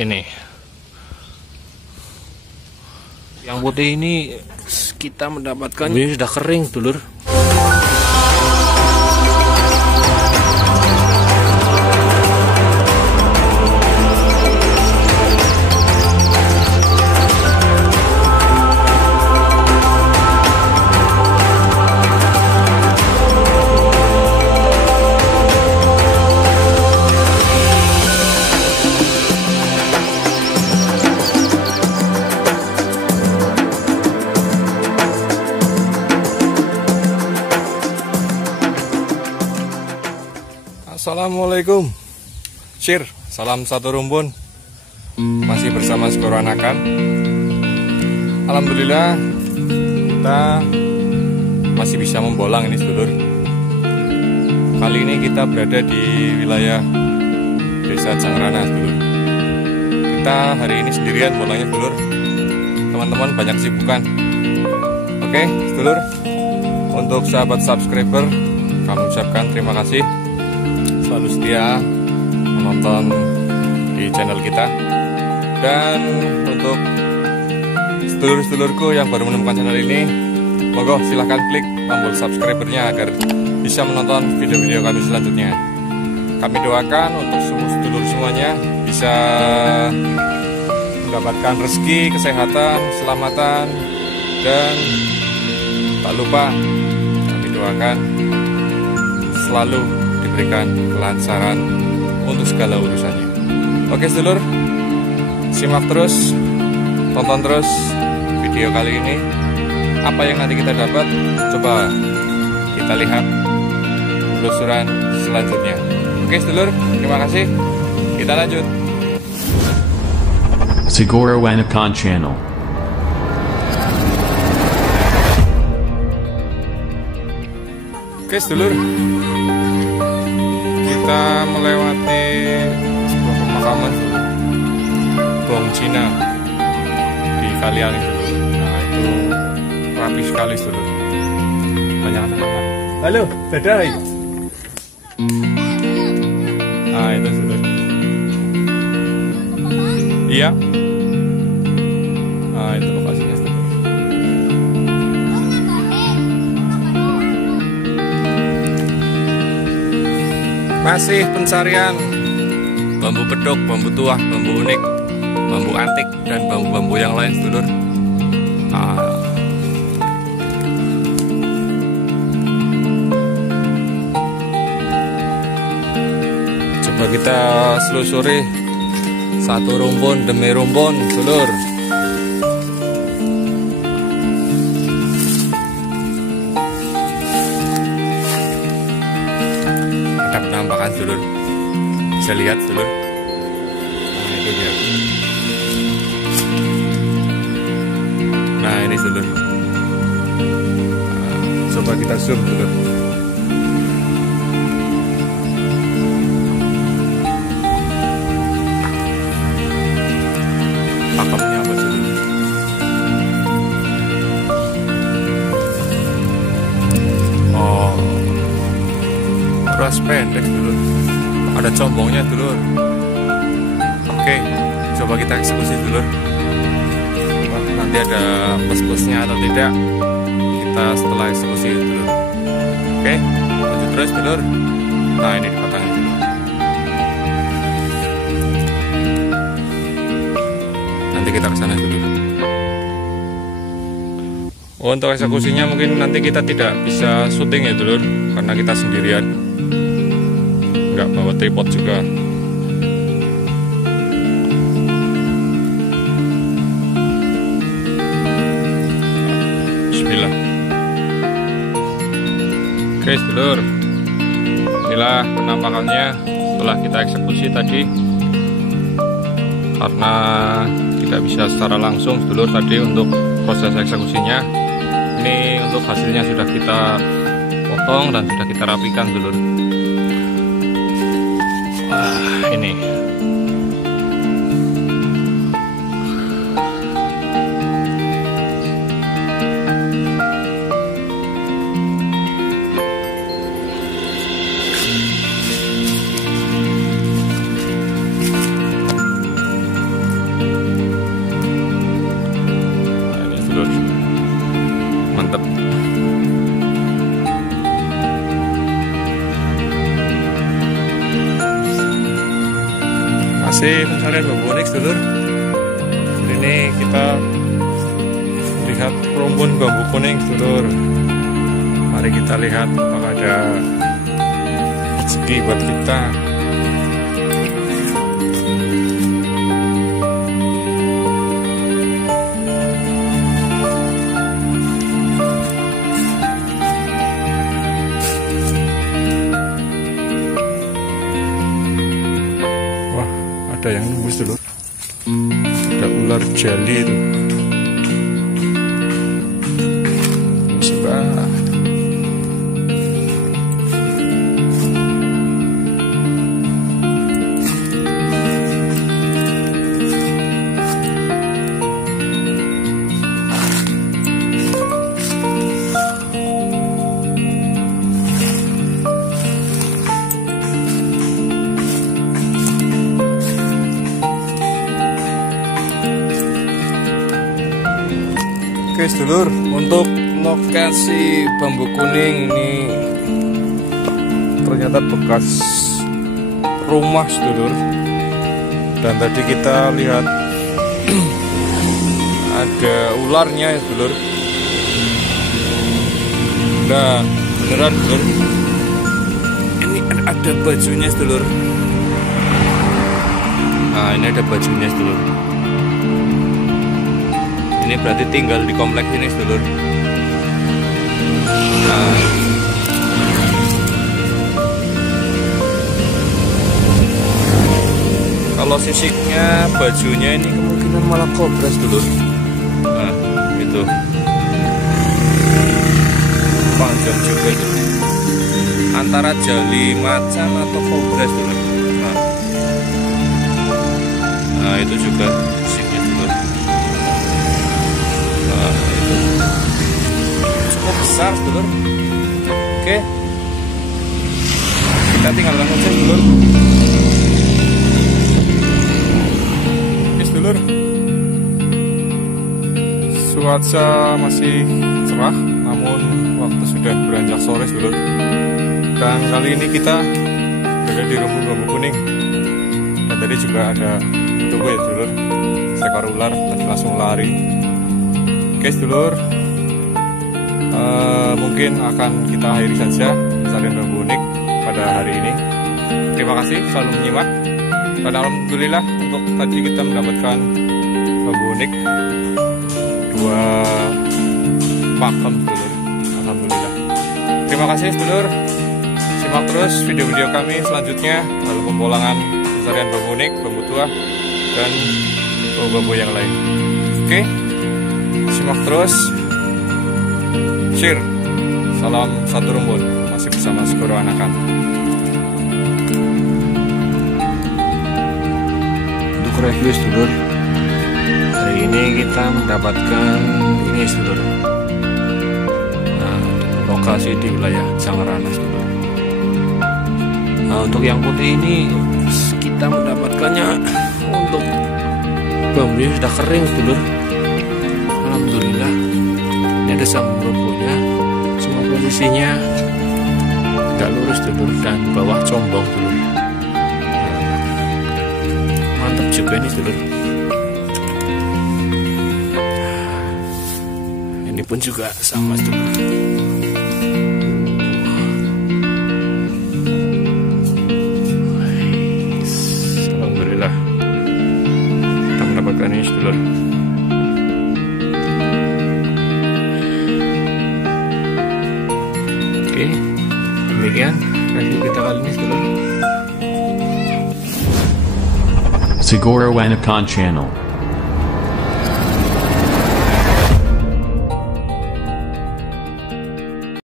ini yang putih ini kita mendapatkan ini sudah kering dulur. Assalamualaikum, Sir, salam satu rumpun. Masih bersama Skoro Anakan. Alhamdulillah kita masih bisa membolang ini sedulur. Kali ini kita berada di wilayah Desa Jangrana sedulur. Kita hari ini sendirian bolangnya sedulur. Teman-teman banyak kesibukan. Oke sedulur, untuk sahabat subscriber kami ucapkan terima kasih selalu setia menonton di channel kita. Dan untuk sedulur-sedulurku yang baru menemukan channel ini, monggo silahkan klik tombol subscribernya agar bisa menonton video-video kami selanjutnya. Kami doakan untuk semua sedulur semuanya bisa mendapatkan rezeki, kesehatan, keselamatan, dan tak lupa kami doakan selalu diberikan kelancaran untuk segala urusannya. Oke sedulur, simak terus, tonton terus video kali ini. Apa yang nanti kita dapat, coba kita lihat penelusuran selanjutnya. Oke sedulur, terima kasih. Kita lanjut. Skoro Anakan Channel. Oke sedulur, kita melewati sebuah pemakaman Bong Cina di Kaliang itu. Nah itu rapi sekali sedulur. Banyak anak-anak. Halo, Dadai. Nah itu sedulur. Iya. Nah itu lokasinya sedulur. Masih pencarian bambu bedok, bambu tuah, bambu unik, bambu antik, dan bambu-bambu yang lain sedulur. Coba kita selusuri satu rumpun demi rumpun sedulur. Penampakan sedulur, bisa lihat sedulur. Nah itu dia. Nah ini sedulur. Coba kita zoom sedulur. Pakamnya apa sedulur? Oh, ras pendek dulur, ada combongnya dulur. Oke, coba kita eksekusi dulur. Nanti ada plus-plusnya atau tidak, kita setelah eksekusi dulur. Oke, lanjut terus dulur. Nah ini dipatangin dulur. Nanti kita kesana dulur. Untuk eksekusinya mungkin nanti kita tidak bisa syuting ya dulur, karena kita sendirian, nggak bawa tripod juga. Bismillah. Oke sedulur, inilah penampakannya setelah kita eksekusi tadi. Karena tidak bisa secara langsung sedulur tadi untuk proses eksekusinya, ini untuk hasilnya sudah kita potong dan sudah kita rapikan dulur. Wah ini Masih pencarian bambu unik sedulur. Ini kita lihat rumpun bambu kuning sedulur. Mari kita lihat apakah ada rezeki buat kita. Ada yang nembus dulu, ada ular jali itu. Musibah. Oke sedulur, untuk lokasi bambu kuning ini ternyata bekas rumah sedulur. Dan tadi kita lihat ada ularnya ya sedulur. Nah beneran sedulur, ini ada bajunya sedulur. Nah ini ada bajunya sedulur. Ini berarti tinggal di kompleks ini sedulur. Nah, kalau sisiknya bajunya ini kemungkinan malah kobra sedulur. Nah itu panjang juga itu, antara jali macan atau kobra sedulur. Nah itu juga sisiknya sedulur. Cukup besar sedulur. Oke, kita tinggalkan saja sedulur. Oke sedulur, cuaca masih cerah, namun waktu sudah beranjak sore sedulur. Dan kali ini kita berada di rumpun bambu kuning. Dan tadi juga ada itu ya sedulur, seekor ular tadi langsung lari. Oke sedulur, mungkin akan kita akhiri saja pencarian bambu unik pada hari ini. Terima kasih selalu menyimak. Dan alhamdulillah untuk tadi kita mendapatkan bambu unik 2 pakem sedulur. Alhamdulillah. Terima kasih sedulur. Simak terus video-video kami selanjutnya dalam pembolangan pencarian bambu unik, bambu tua, dan bambu-bambu yang lain. Oke. Simak terus, share, salam satu rumpun, masih bersama Segoro Anakan. Untuk review sedulur, hari ini kita mendapatkan ini sedulur. Nah, lokasi di wilayah Jangrana sedulur. Nah, untuk yang putih ini kita mendapatkannya untuk bambunya sudah kering sedulur. Alhamdulillah, ini ada sambung rumputnya, semua posisinya tidak lurus dulur, dan bawah combong dulur. Mantap juga ini dulur. Ini pun juga sama dulur. Alhamdulillah, kita mendapatkan ini dulur. Demikian review kita kali ini sedulur. Segoro Anakan Channel.